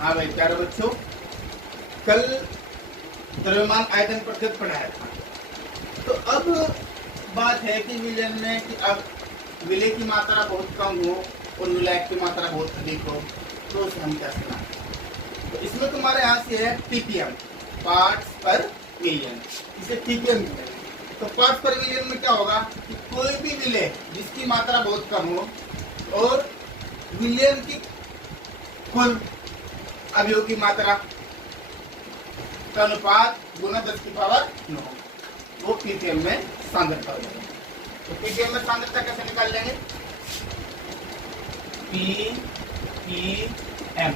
हाँ भाई प्यारे बच्चों, कल द्रव्यमान आयतन प्रतिशत पढ़ाया था। तो अब बात है कि विलयन में कि अब विलय की मात्रा बहुत कम हो और विलायक की मात्रा बहुत अधिक हो, तो उसे हम कैसे बनाते। तो इसमें तुम्हारे यहाँ से है ppm, पार्ट्स पर मिलियन, इसे ppm है। तो पार्ट्स पर मिलियन में क्या होगा कि कोई भी विलय जिसकी मात्रा बहुत कम हो और विलयन की कुल अवयव की मात्रा का अनुपात गुना 10 की पावर 9, वो ppm में सांद्रता हो जाएगी। तो ppm में सांद्रता कैसे निकाल लेंगे? ppm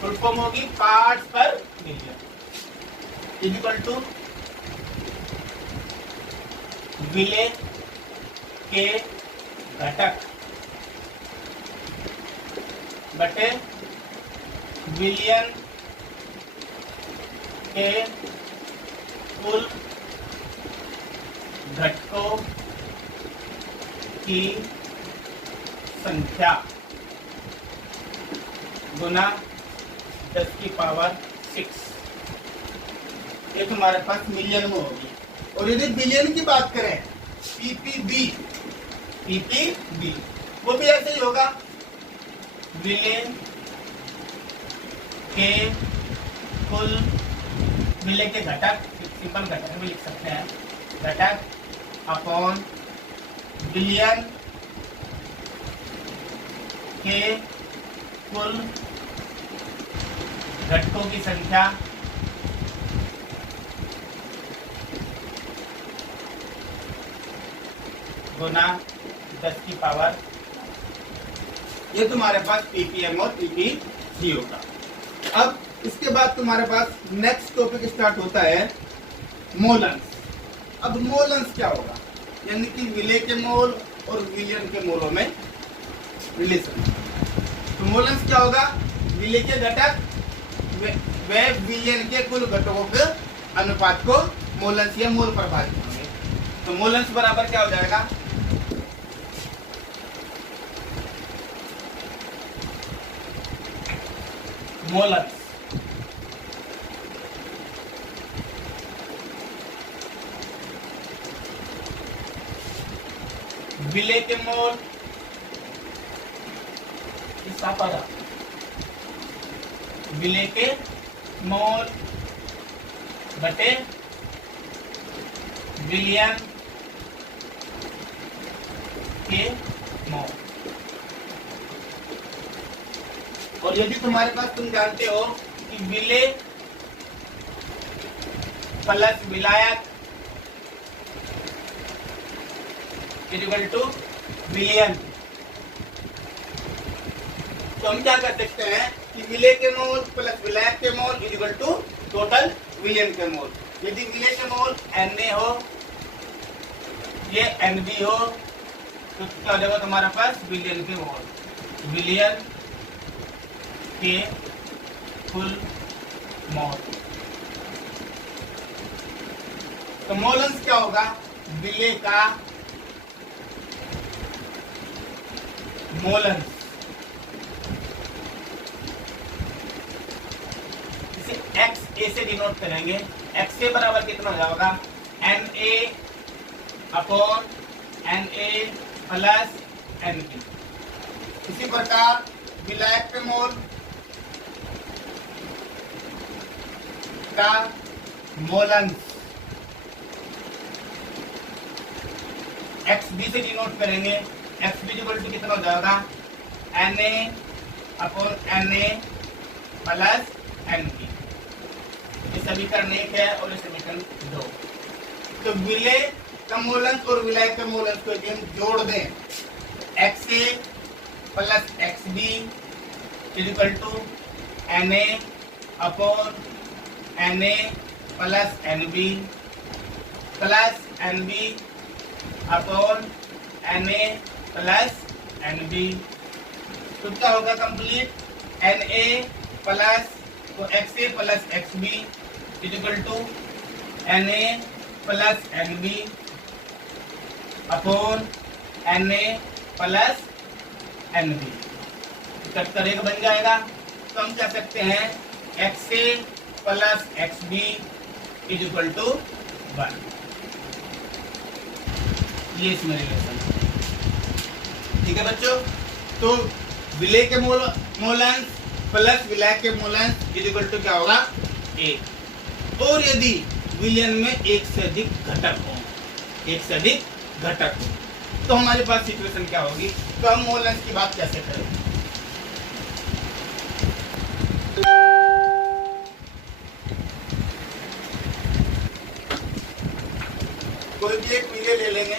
फुल फॉर्म होगी पार्ट्स पर मिलियन इक्वल टू विलय के घटक बटे विलयन के कुल घटकों की संख्या गुना 10 की पावर 6। ये तुम्हारे पास मिलियन में होगी। और यदि बिलियन की बात करें ppb वो भी ऐसे ही होगा, विलय के कुल विलय के घटक, सिंपल घटक भी लिख सकते हैं, घटक अपॉन बिलियन के कुल घटकों की संख्या गुना 10 की पावर। ये तुम्हारे पास ppm और pp होगा। अब इसके बाद तुम्हारे पास नेक्स्ट टॉपिक स्टार्ट होता है मोलन्स। अब मोलन्स क्या होगा, यानी कि विलय के मोल और विलयन के मोलों में रिलेशन। तो मोलन्स क्या होगा, विलय के घटक वे विलयन के कुल घटकों के अनुपात को मोलन्स या मोल पर भाग होंगे। तो मोलन्स बराबर क्या हो जाएगा, मोलन्स विलय के मोल विलय के मोल बटे विलयन के मोल। और यदि तुम्हारे पास तुम जानते हो कि विलय प्लस विलायक इक्वल टू विलयन, तो हम क्या कर सकते हैं कि विलय के मोल प्लस विलायक के मोल इक्वल टू टोटल विलयन के मोल। यदि विलय के मोल Na हो, ये Nb हो, तो क्या हो जाएगा तुम्हारे पास विलयन के मोल, विलयन के कुल मोल। तो मोलन्स क्या होगा, विलय का मोलन्स, इसे XA से डिनोट करेंगे। XA बराबर कितना हो जाएगा, Na upon Na plus Nb। इसी प्रकार विलायक के मोल का मोलन्स XB से डिनोट करेंगे। XB इक्वल टू कितना हो जाएगा, Na upon Na plus Nb। ये समीकरण 1 है और ये समीकरण 2। तो विलय का मोलन्स और विलायक का मोलन्स को यदि हम जोड़ दें, XA plus XB equal to Na upon Na plus Nb plus Nb upon Na plus Nb। तो क्या होगा कंप्लीट, Na प्लस तो XA plus XB equal to Na plus Nb upon Na plus Nb। Cut करेगा बन जाएगा तो हम कह सकते हैं XA plus XB is equal to 1। ये इसमें रिलेशन, ठीक है बच्चों। तो विलय के मोलेंस प्लस विलय के मोलेंस इज इक्वल टू क्या होगा 1। और यदि विलयन में एक से अधिक घटक हो, एक से अधिक घटक हो, तो हमारे पास सिचुएशन क्या होगी। तो हम मोलेंस की बात कैसे करें। कोई भी एक विलय ले लेंगे,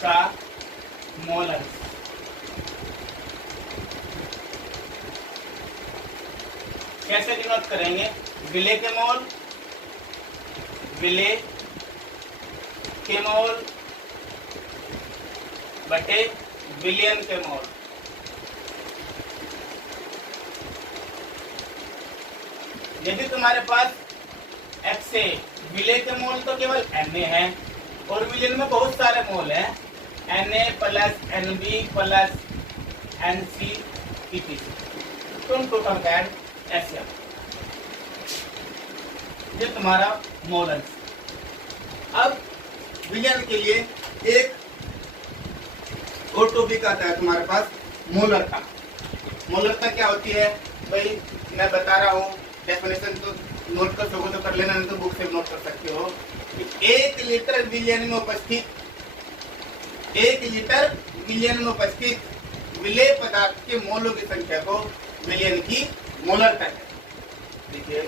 का मोलेंस कैसे डिनोट करेंगे। विलय के मोल, विलय के मोल बटे विलयन के मोल। यदि तुम्हारे पास XA विलय के मोल तो केवल Na है और विलयन में बहुत सारे मोल हैं, Na plus Nb plus Nc etc, तुम टोटल का ऐड ऐसे ये तुम्हारा मोलेंस। अब विलयन के लिए एक और टॉपिक आता है तुम्हारे पास मोलरता। मोलरता क्या होती है भाई, मैं बता रहा हूँ, डेफिनेशन तो नोट कर सको तो कर लेना, नहीं तो बुक से नोट कर सकते हो। 1 लीटर विलयन में उपस्थित, 1 लीटर विलयन में उपस्थित विलय पदार्थ के मोलों की संख्या को विलयन की मोलरता है। देखिए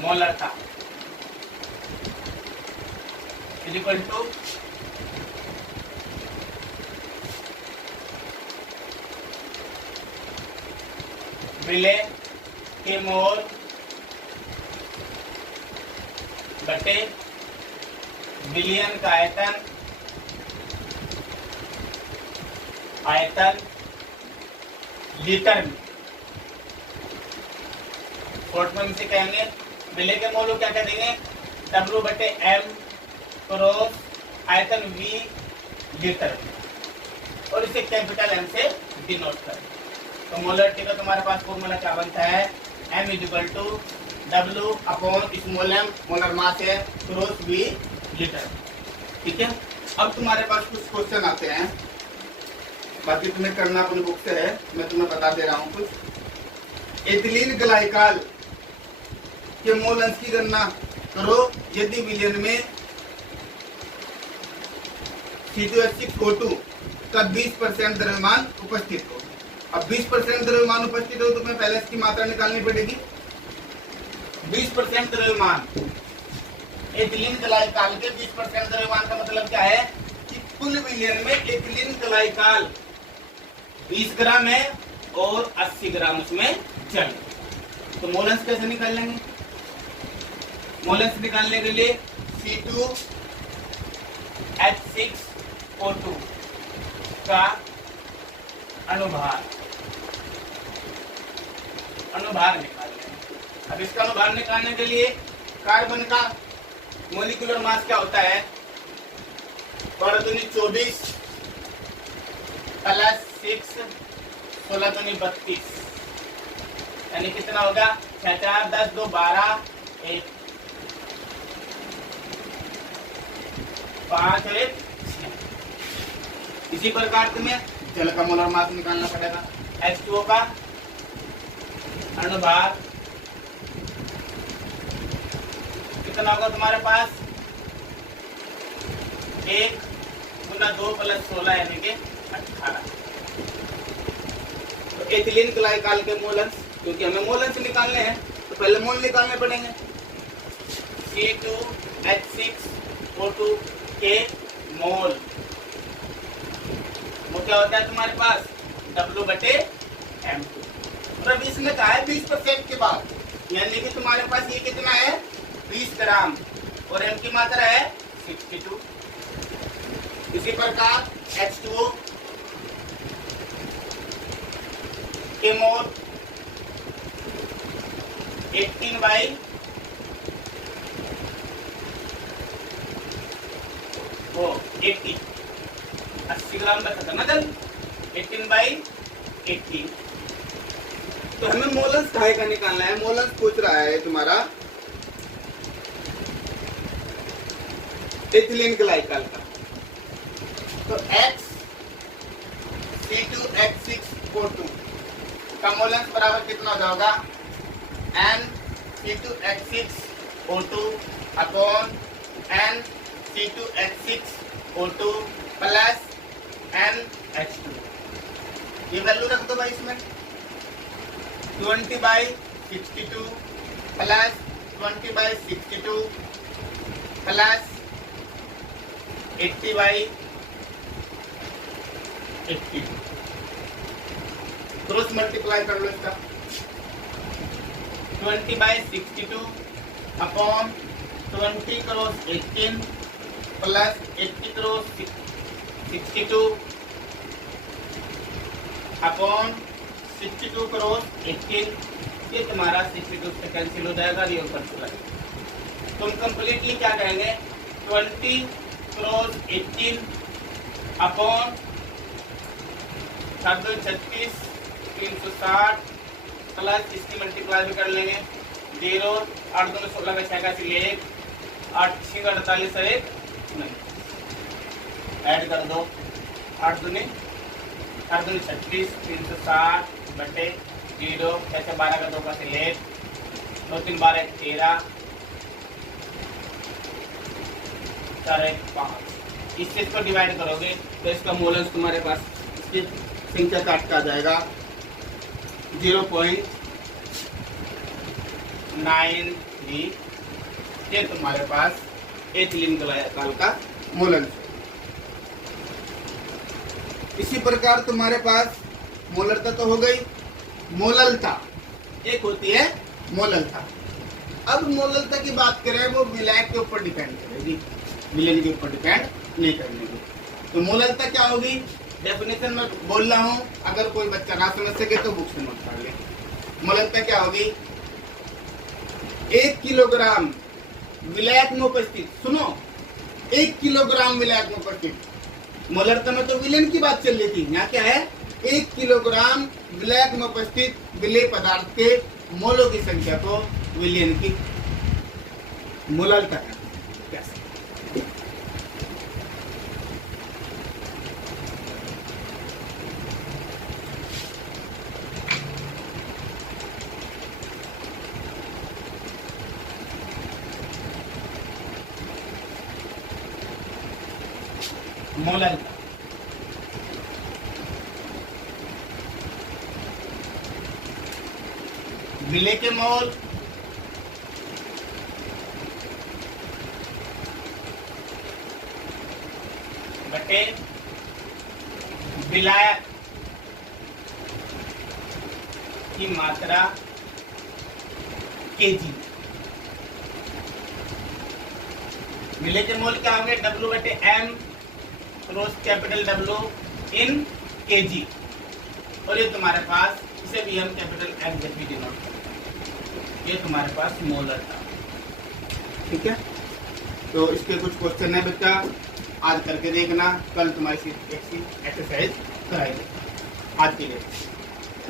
मोलरता इज इक्वल टू विलय के मोल बटे विलयन का आयतन, आयतन लीटर में। शॉर्ट में इसे कहेंगे विलय के मोल को क्या कह देंगे, W बटे M क्रॉस आयतन V लीटर में, और इसे कैपिटल M से डिनोट करें। तो मोलरिटी का तुम्हारे पास फॉर्मूला क्या बनता है, M is equal to W upon small m molar mass है क्रॉस V लीटर। ठीक है, अब तुम्हारे पास कुछ क्वेश्चन आते हैं, बाकी तुम्हें करना अपनी बुक से है, मैं तुम्हें बता दे रहा हूँ कुछ। एथिलीन ग्लाइकॉल के मोल अंश की गणना करो यदि विलयन में C2H6O2 का 20% द्रव्यमान उपस्थित हो। अब 20% द्रव्यमान उपस्थित हो तो तुम्हें पहले इसकी मात्रा निकालनी पड़ेगी। 20% द्रव्यमान, एथिलीन ग्लाइकॉल के 20% द्रव्यमान का मतलब क्या है कि कुल विलयन में एथिलीन ग्लाइकॉल 20 ग्राम है और 80 ग्राम उसमें जल। तो मोलेंस कैसे निकाल लेंगे, मोलेंस निकालने के लिए C2H6O2 का अनुभार निकाल लेंगे। अब इसका अनुभार निकालने के लिए कार्बन का मोलिकुलर मास क्या होता है, 24 प्लस 6 16 दूनी 32, यानी कितना होगा 6 4 10 2 12 1 5 और 1 6। इसी प्रकार तुम्हें जल का मोलर मास निकालना पड़ेगा। H2O का अनुभार कितना होगा तुम्हारे पास, 1 गुना 2 प्लस 16 यानी कि 18। तो एथिलीन ग्लाइकॉल के मोलंस, क्योंकि हमें मोलंस निकालने हैं तो पहले मोल निकालने पड़ेंगे। C2H6O2 के मोल, वो क्या होता है तुम्हारे पास W बटे M2। और इसमें कहा है 20% के बाद, यानी कि तुम्हारे पास ये कितना है 20 ग्राम और M की मात्रा है 62। इसी प्रकार H2O के मोल 18 बाई 80 ग्राम बचा था ना जल 18 बाई 80। तो हमें मोलस काहे का निकालना है। मोलस पूछ रहा है तुम्हारा एथिलीन ग्लाइकॉल का। तो C2H6O2 का मोलस बराबर कितना हो जाएगा NC2H6O2 upon NC2H6O2 plus NH2। ये वैल्यू रख दो भाई इसमें 20 by 62 plus 20 by 62 plus 80 by 80 cross multiply कर लो इसका 20 by 62 upon 20 cross 18 plus 80 cross 62 upon 62 cross 18। ये तुम्हारा 62 से कैंसिल हो जाएगा, ये ऊपर चला जाएगा। तुम कंप्लीटली क्या कहेंगे 20 क्रॉस 18 अपॉन 36 360 प्लस इसकी मल्टीप्लाई भी कर लेंगे 0 8 2 16 का 6 का 1 8 6 48 और 1 नहीं ऐड कर दो 8 2 36 360 बटे 0 6 12 का 2 का 1 2 3 12 13 4 1 5। इससे इसको डिवाइड करोगे तो इसका मोलस तुम्हारे पास इसकी संख्या काट का आ जाएगा 0.93। ये तुम्हारे पास एथिलीन ग्लाइकॉल का मोलस। इसी प्रकार तुम्हारे पास मोलरता तो हो गई, मोललता एक होती है मोललता। अब मोललता की बात करें वो विलायक के ऊपर डिपेंड करेगी, विलेन के ऊपर डिपेंड नहीं करेगी। तो मोललता क्या होगी डेफिनेशन में बोल रहा हूं, अगर कोई बच्चा ना समझ सके तो बुक से नोट कर ले। मोललता क्या होगी 1 किलोग्राम विलायक में उपस्थित, सुनो 1 किलोग्राम विलायक में उपस्थित। मोलरता में तो विलेन की बात चल रही थी, यहाँ क्या है 1 किलोग्राम विलायक में उपस्थित विलेय पदार्थ के मोलों की संख्या को विलेन की मोललता कहते हैं। कैसे मोललता विलेय के मोल बटे विलायक की मात्रा केजी। विलेय के मोल क्या होंगे W बटे M क्रॉस कैपिटल W इन केजी। और ये तुम्हारे पास इसे भी हम कैपिटल M से भी डिनोट करते हैं। ये तुम्हारे पास मोलरता। ठीक है, तो इसके कुछ क्वेश्चन है बच्चा, आज करके देखना, कल तुम्हारी एक्सरसाइज कराएंगे। आज के लिए